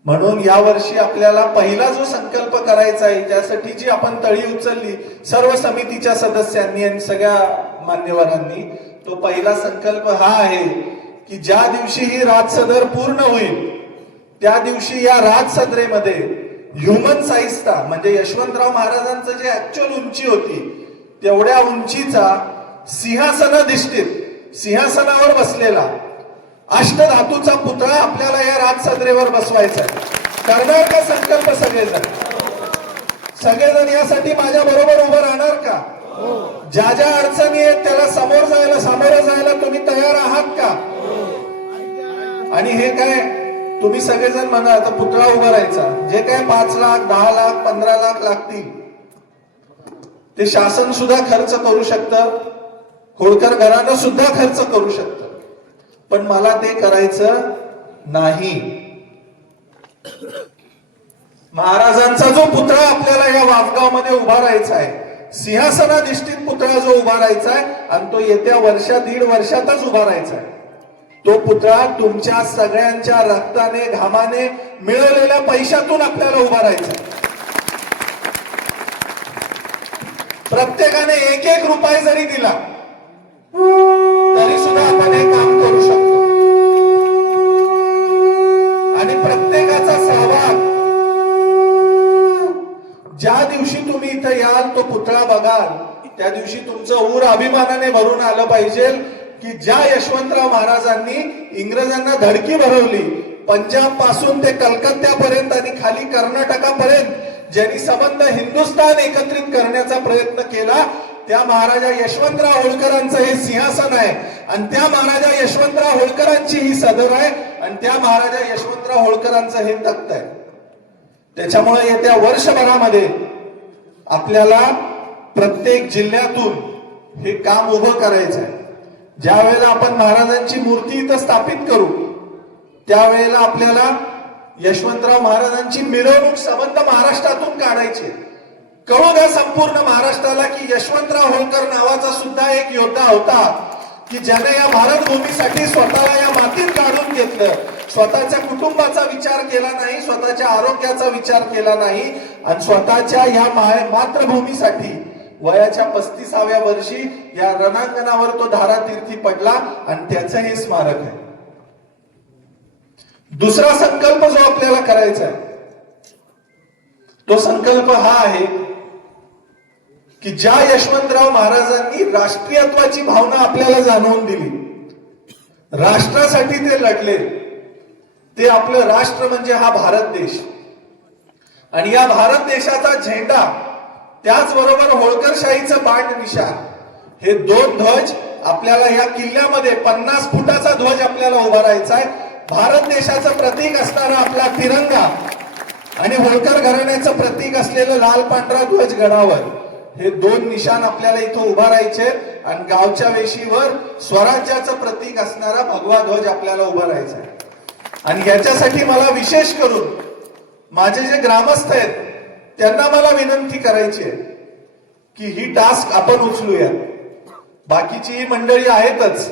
म्हणून या वर्षी आपल्याला पहिला जो संकल्प करायचा आहे, त्यासाठी जी आपण तळी उचलली सर्व समितीच्या सदस्यांनी आणि सगळ्या मान्यवरांनी, तो पहिला संकल्प हा आहे की ज्या दिवशी ही राजसदर पूर्ण होईल त्या दिवशी या राजसदरेमध्ये ह्युमन साईजचा म्हणजे यशवंतराव महाराजांचं जे ऍक्च्युअल उंची होती तेवढ्या उंचीचा सिंहासनाधिष्ठित सिंहासनावर बसलेला अष्टधातूचा पुतळा आपल्याला या राजसदरेवर बसवायचा आहे. करणार का संकल्प सगळेजण? सगळेजण यासाठी माझ्या बरोबर उभं राहणार का? ज्या ज्या अडचणी आहेत त्याला सामोरं जायला तुम्ही तयार आहात का? आणि हे काय तुम्ही सगळेजण म्हणा आता पुतळा उभा राहायचा, जे काय 5 लाख 10 लाख 15 लाख लागतील ते शासन सुद्धा खर्च करू शकतं, होळकर घराणं सुद्धा खर्च करू शकतं, पण मला ते करायचं नाही. महाराजांचा जो पुतळा आपल्याला या वाफगाव मध्ये उभा राहायचा आहे, सिंहासनाधिष्ठित पुतळा जो उभा राहायचा आहे आणि तो येत्या 1.5 वर्षातच उभा राहायचा आहे, तो पुतळा तुमच्या सगळ्यांच्या रक्ताने घामाने मिळवलेल्या पैशातून आपल्याला उभा राहायचा. प्रत्येकाने एक एक रुपये जरी दिला तरी सुद्धा आपण हे काम करू शकतो. आणि प्रत्येकाचा सहभाग, ज्या दिवशी तुम्ही इथं याल तो पुतळा बघाल त्या दिवशी तुमचं ऊर अभिमानाने भरून आलं पाहिजे की ज्या यशवंतराव महाराजांनी इंग्रजांना धडकी भरवली, पंजाब पासून ते कलकत्त्यापर्यंत आणि खाली कर्नाटकापर्यंत ज्यांनी संबंध हिंदुस्थान एकत्रित करण्याचा प्रयत्न केला, त्या महाराजा यशवंतराव होळकरांचं हे सिंहासन आहे आणि त्या महाराजा यशवंतराव होळकरांची ही सदर आहे आणि त्या महाराजा यशवंतराव होळकरांचं हे तख्त आहे. त्याच्यामुळे येत्या वर्षभरामध्ये आपल्याला प्रत्येक जिल्ह्यातून हे काम उभं करायचं आहे. ज्या वेळेला आपण महाराजांची मूर्ती इथं स्थापित करू त्यावेळेला आपल्याला यशवंतराव महाराजांची मिरवणूक संबंध महाराष्ट्रातून काढायची. कळू द्या संपूर्ण महाराष्ट्राला की यशवंतराव होळकर नावाचा सुद्धा एक योद्धा होता की ज्याने या भारत भूमीसाठी स्वतःला या मातीत काढून घेतलं, स्वतःच्या कुटुंबाचा विचार केला नाही, स्वतःच्या आरोग्याचा विचार केला नाही आणि स्वतःच्या या मातृभूमीसाठी वयाच्या 35व्या वर्षी या रणांगणावर तो धारातीर्थी पडला आणि त्याचं हे स्मारक आहे. दुसरा संकल्प जो आपल्याला करायचा आहे तो संकल्प हा आहे की ज्या यशवंतराव महाराजांनी राष्ट्रीयत्वाची भावना आपल्याला जाणवून दिली, राष्ट्रासाठी ते लढले, ते आपलं राष्ट्र म्हणजे हा भारत देश आणि या भारत देशाचा झेंडा त्याचबरोबर होळकरशाहीचं बाण निशाण, हे दोन ध्वज आपल्याला या किल्ल्यामध्ये 50 फुटाचा ध्वज आपल्याला उभारायचा आहे. भारत देशाचं प्रतीक असणारा आपला तिरंगा आणि होळकर घराण्याचं प्रतीक असलेलं लाल पांढरा ध्वज गडावर हे दोन निशाण आपल्याला इथं उभारायचे आणि गावच्या वेशीवर स्वराज्याचं प्रतीक असणारा भगवा ध्वज आपल्याला उभारायचा आहे. आणि याच्यासाठी मला विशेष करून माझे जे ग्रामस्थ आहेत त्यांना मला विनंती करायची आहे की ही टास्क आपण उचलूया. बाकीची ही मंडळी आहेतच,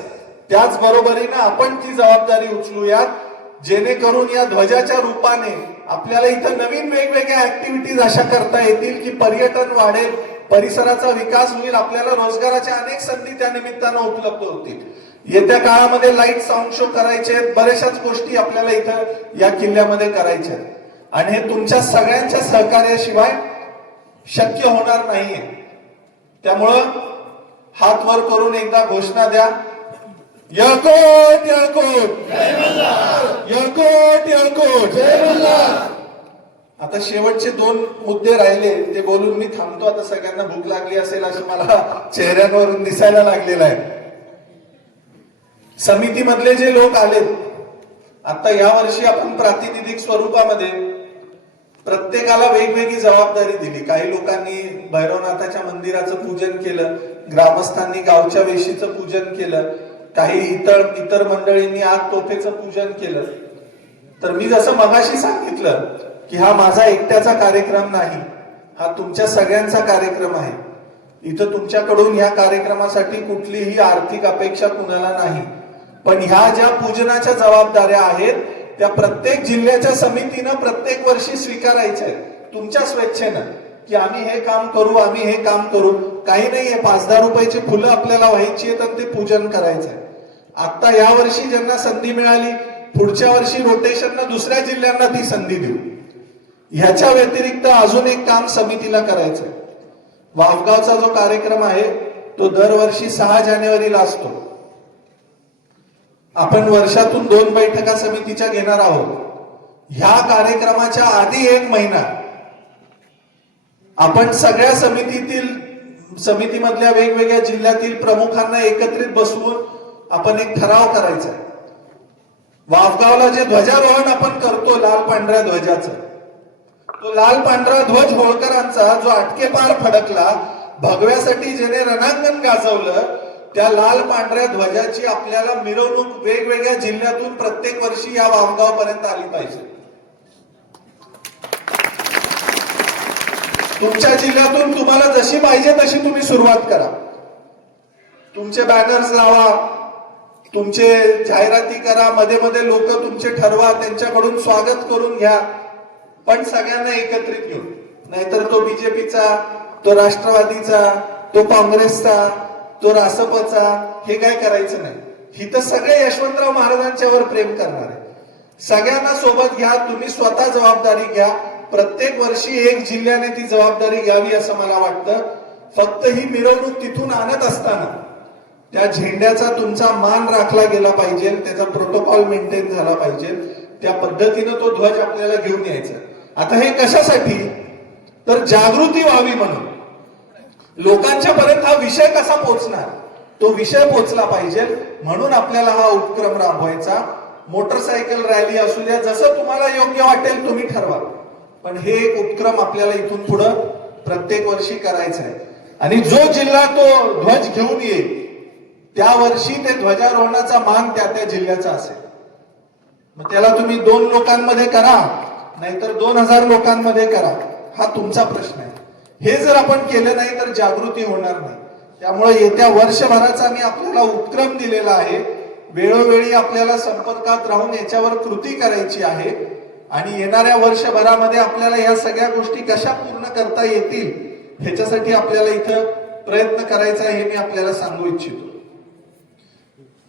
त्याचबरोबरीने आपण ती जबाबदारी उचलूयात जेणेकरून या ध्वजाच्या रूपाने आपल्याला इथं नवीन वेगवेगळ्या ऍक्टिव्हिटीज अशा करता येतील की पर्यटन वाढेल, परिसराचा विकास होईल, आपल्याला रोजगाराच्या अनेक संधी त्या निमित्तानं उपलब्ध होतील. येत्या काळामध्ये लाईट साऊंड शो करायचे, बऱ्याचशाच गोष्टी आपल्याला इथं या किल्ल्यामध्ये करायच्या आणि हे तुमच्या सगळ्यांच्या सहकार्याशिवाय शक्य होणार नाहीये. त्यामुळं हात वर करून एकदा घोषणा द्या, यळकोट यळकोट यळकोट यळकोट जय मल्हार. आता शेवटचे 2 मुद्दे राहिले ते बोलून मी थांबतो. आता सगळ्यांना भूक लागली असेल असं मला चेहऱ्यांवरून दिसायला लागलेलं आहे. समितीमधले जे लोक आलेत, आता यावर्षी आपण प्रातिनिधिक स्वरूपामध्ये प्रत्येकाला वेगवेगळी जबाबदारी दिली. काही लोकांनी भैरवनाथाच्या मंदिराचं पूजन केलं, ग्रामस्थांनी गावच्या वेशीचं पूजन केलं, काही इतर मंडळींनी आग तोफेचं पूजन केलं. तर मी जसं मगाशी सांगितलं की हा माझा एकट्याचा कार्यक्रम नाही, हा तुमच्या सगळ्यांचा कार्यक्रम आहे. इथं तुमच्याकडून या कार्यक्रमासाठी कुठलीही आर्थिक अपेक्षा कुणाला नाही, पण ह्या ज्या पूजनाच्या जबाबदाऱ्या आहेत त्या प्रत्येक जिल्ह्याच्या समितीनं प्रत्येक वर्षी स्वीकारायच्या आहेत तुमच्या स्वेच्छेनं की आम्ही हे काम करू, आम्ही हे काम करू. काही नाहीये, 5-10 रुपयाची फुलं आपल्याला व्हायची आहेत आणि ते पूजन करायचंय. आता यावर्षी ज्यांना संधी मिळाली पुढच्या वर्षी रोटेशननं दुसऱ्या जिल्ह्यांना ती संधी देऊ. ह्याच्या व्यतिरिक्त अजून एक काम समितीला करायचंय. वाफगावचा जो कार्यक्रम आहे तो दरवर्षी 6 जानेवारीला असतो. आपण वर्षातून 2 बैठका समितीच्या घेणार आहोत. ह्या कार्यक्रमाच्या आधी 1 महिना आपण सगळ्या समितीमधल्या वेगवेगळ्या जिल्ह्यातील प्रमुखांना एकत्रित बसवून आपण एक ठराव करायचा आहे. वाफगावला जे ध्वजारोहण आपण करतो लाल पांढऱ्या ध्वजाचं, तो लाल पांढरा ध्वज होळकरांचा जो आटकेपार फडकला, भगव्यासाठी ज्याने रणांगण गाजवलं, त्या लाल पांढऱ्या ध्वजाची आपल्याला मिरवणूक वेगवेगळ्या जिल्ह्यातून प्रत्येक वर्षी या वाफगाव पर्यंत आली पाहिजे. तुमच्या जिल्ह्यातून तुम्हाला जशी पाहिजे तशी तुम्ही सुरुवात करा. तुमचे बॅनर्स लावा, तुमचे जाहिराती करा, मध्ये मध्ये लोक तुमचे ठरवा, त्यांच्याकडून स्वागत करून घ्या, पण सगळ्यांना एकत्रित घेऊन. नाहीतर तो बीजेपीचा, तो राष्ट्रवादीचा, तो काँग्रेसचा, तो रासपचा, हे काय करायचं नाही. ही तर सगळे यशवंतराव महाराजांच्यावर प्रेम करणार आहे. सगळ्यांना सोबत घ्या, तुम्ही स्वतः जबाबदारी घ्या. प्रत्येक वर्षी एक जिल्ह्याने ती जबाबदारी घ्यावी असं मला वाटतं. फक्त ही मिरवणूक तिथून आणत असताना त्या झेंड्याचा तुमचा मान राखला गेला पाहिजे, त्याचा प्रोटोकॉल मेंटेन झाला पाहिजे. त्या पद्धतीनं तो ध्वज आपल्याला घेऊन यायचा. आता हे कशासाठी, तर जागृती व्हावी म्हणून. लोकांच्या पर्यंत हा विषय कसा पोहोचणार, तो विषय पोहोचला पाहिजे म्हणून आपल्याला हा उपक्रम राबवायचा. मोटरसायकल रॅली असू द्या, जसं तुम्हाला योग्य वाटेल तुम्ही ठरवा, पण हे एक उपक्रम आपल्याला इथून पुढं प्रत्येक वर्षी करायचा आहे. आणि जो जिल्हा तो ध्वज घेऊन येईल त्या वर्षी ते ध्वजारोहणाचा मान त्या त्या जिल्ह्याचा असेल. मग त्याला तुम्ही 2 लोकांमध्ये करा, नाहीतर 2000 लोकांमध्ये करा, हा तुमचा प्रश्न आहे. हे जर आपण केलं नाही तर जागृती होणार नाही. त्यामुळे येत्या वर्षभराचा मी आपल्याला उपक्रम दिलेला आहे. वेळोवेळी आपल्याला संपर्कात राहून याच्यावर कृती करायची आहे. आणि येणाऱ्या वर्षभरामध्ये आपल्याला या सगळ्या गोष्टी कशा पूर्ण करता येतील ह्याच्यासाठी आपल्याला इथं प्रयत्न करायचा आहे, हे मी आपल्याला सांगू इच्छितो.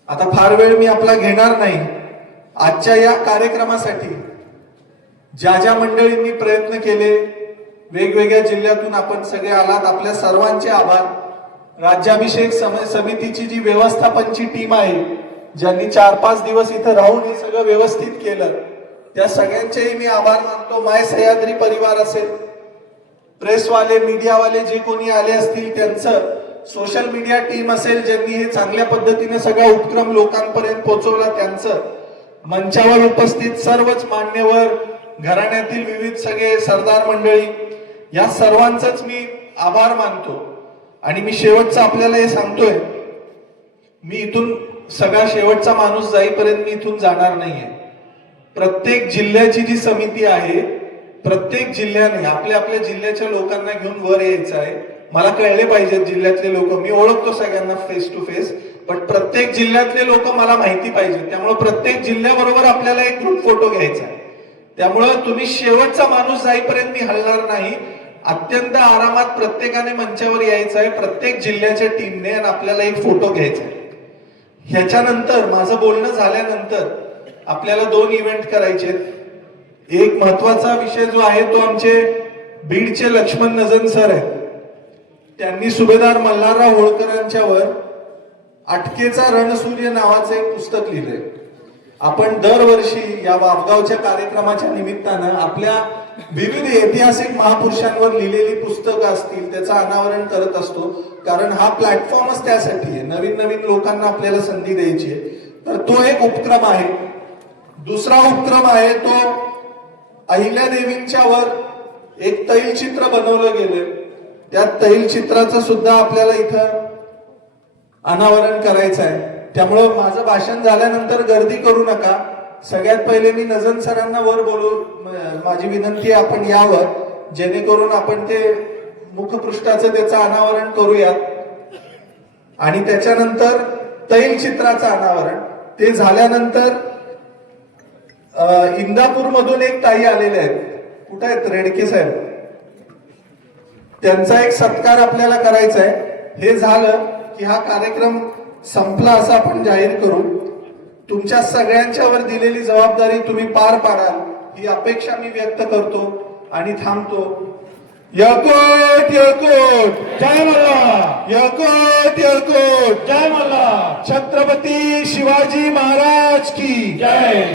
आता फार वेळ मी आपला घेणार नाही. आजच्या या कार्यक्रमासाठी ज्या ज्या मंडळींनी प्रयत्न केले, वेगवेगळ्या जिल्ह्यातून आपण सगळे आलात, आपल्या सर्वांचे आभार. राज्याभिषेक समितीची जी व्यवस्थापनची टीम आहे, ज्यांनी 4-5 दिवस इथं राहून हे सगळं व्यवस्थित केलं, त्या सगळ्यांचेही मी आभार मानतो. माय सह्याद्री परिवार असेल, प्रेसवाले, मीडियावाले जे कोणी आले असतील त्यांचं, सोशल मीडिया टीम असेल ज्यांनी हे चांगल्या पद्धतीने सगळा उपक्रम लोकांपर्यंत पोहोचवला त्यांचं, मंचावर उपस्थित सर्वच मान्यवर, घराण्यातील विविध सगळे सरदार मंडळी, या सर्वांचंच मी आभार मानतो. आणि मी शेवटचं आपल्याला हे सांगतोय, मी इथून सगळा शेवटचा माणूस जाईपर्यंत मी इथून जाणार नाहीये. प्रत्येक जिल्ह्याची जी समिती आहे, प्रत्येक जिल्ह्याने आपल्या आपल्या जिल्ह्याच्या लोकांना घेऊन वर यायचं आहे. मला कळले पाहिजेत जिल्ह्यातले लोक, मी ओळखतो सगळ्यांना फेस टू फेस, पण प्रत्येक जिल्ह्यातले लोक मला माहिती पाहिजे. त्यामुळे प्रत्येक जिल्ह्याबरोबर आपल्याला एक ग्रुप फोटो घ्यायचा आहे. त्यामुळं तुम्ही शेवटचा माणूस जाईपर्यंत मी हलणार नाही. अत्यंत आरामात प्रत्येकाने मंचावर यायचं आहे, प्रत्येक जिल्ह्याच्या टीमने, आणि आपल्याला एक फोटो घ्यायचा आहे. ह्याच्यानंतर माझं बोलणं झाल्यानंतर आपल्याला 2 इव्हेंट करायचे. एक महत्वाचा विषय जो आहे तो आमचे बीडचे लक्ष्मण नजन सर आहेत. त्यांनी सुभेदार मल्हारराव होळकरांच्यावर अटकेचा रणसूर्य नावाचं एक पुस्तक लिहिलंय. आपण दरवर्षी या वाफगावच्या कार्यक्रमाच्या निमित्तानं आपल्या विविध ऐतिहासिक महापुरुषांवर लिहिलेली पुस्तकं असतील त्याचं अनावरण करत असतो. कारण हा प्लॅटफॉर्मच त्यासाठी आहे, नवीन नवीन लोकांना आपल्याला संधी द्यायची आहे. तर तो एक उपक्रम आहे. दुसरा उपक्रम आहे तो अहिल्यादेवींच्या वर एक तैलचित्र बनवलं गेलं. त्या तैलचित्राचं सुद्धा आपल्याला इथं अनावरण करायचं आहे. त्यामुळं माझं भाषण झाल्यानंतर गर्दी करू नका. सगळ्यात पहिले मी नजन सरांना वर बोलू, माझी विनंती आहे आपण यावर, जेणेकरून आपण ते मुखपृष्ठाचं त्याचं अनावरण करूयात. आणि त्याच्यानंतर तैलचित्राचं अनावरण, ते झाल्यानंतर इंदापूर मधून एक ताई आलेले आहेत, कुठे आहेत रेडके साहेब, त्यांचा एक सत्कार आपल्याला करायचा आहे. हे झालं की हा कार्यक्रम संपला असं आपण जाहीर करू. तुमच्या सगळ्यांच्यावर दिलेली जबाबदारी तुम्ही पार पाडाल ही अपेक्षा मी व्यक्त करतो आणि थांबतो. यळकोट यळकोट जय मल्हार, यळकोट यळकोट जय मल्हार. छत्रपती शिवाजी महाराज की जय.